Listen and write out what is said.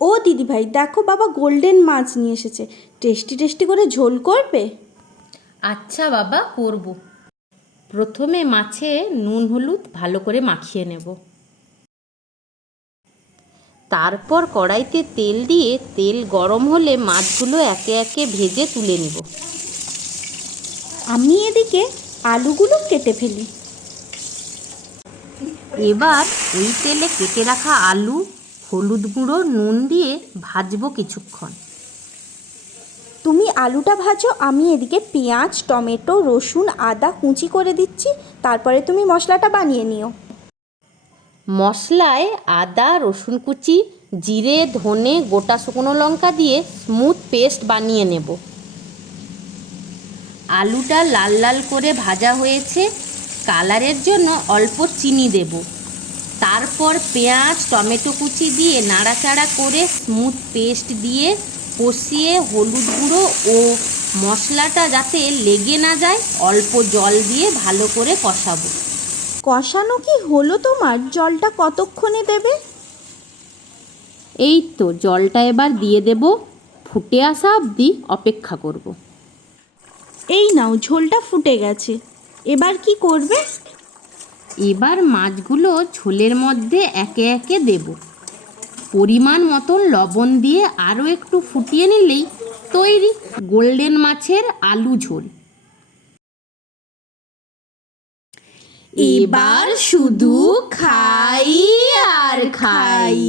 ও দিদিভাই দেখো, বাবা গোল্ডেন মাছ নিয়ে এসেছে, টেস্টি টেস্টি করে ঝোল করবে? আচ্ছা বাবা, করব। প্রথমে মাছে নুন হলুদ ভালো করে মাখিয়ে নেব। তারপর কড়াইতে তেল দিয়ে তেল গরম হলে মাছগুলো একে একে ভেজে তুলে নেব। আমি এদিকে আলুগুলো কেটে ফেলি। এবার ওই তেলে কেটে রাখা আলু, হলুদ গুঁড়ো, নুন দিয়ে ভাজবো কিছুক্ষণ। তুমি আলুটা ভাজো, আমি এদিকে পেঁয়াজ, টমেটো, রসুন, আদা কুচি করে দিচ্ছি, তারপরে তুমি মশলাটা বানিয়ে নিও। মশলায় আদা, রসুন কুচি, জিরে, ধনে, গোটা শুকনো লঙ্কা দিয়ে স্মুথ পেস্ট বানিয়ে নেব। আলুটা লাল লাল করে ভাজা হয়েছে, কালারের জন্য অল্প চিনি দেব। তারপর পেঁয়াজ, টমেটো কুচি দিয়ে নাড়াচাড়া করে স্মুথ পেস্ট দিয়ে কষিয়ে হলুদ গুঁড়ো ও মশলাটা যাতে লেগে না যায় অল্প জল দিয়ে ভালো করে কষাবো। কষানো কি হলো তোমার? জলটা কতক্ষণে দেবে? এই তো জলটা এবার দিয়ে দেব, ফুটে আসা অবধি অপেক্ষা করব। এই নাও, ঝোলটা ফুটে গেছে, এবার কি করবে? এবার মাছগুলো ঝোলের মধ্যে একে একে দেব। পরিমাণ মতন লবণ দিয়ে আরও একটু ফুটিয়ে নিলেই তৈরি গোল্ডেন মাছের আলু ঝোল। এবার শুধু খাই আর খাই।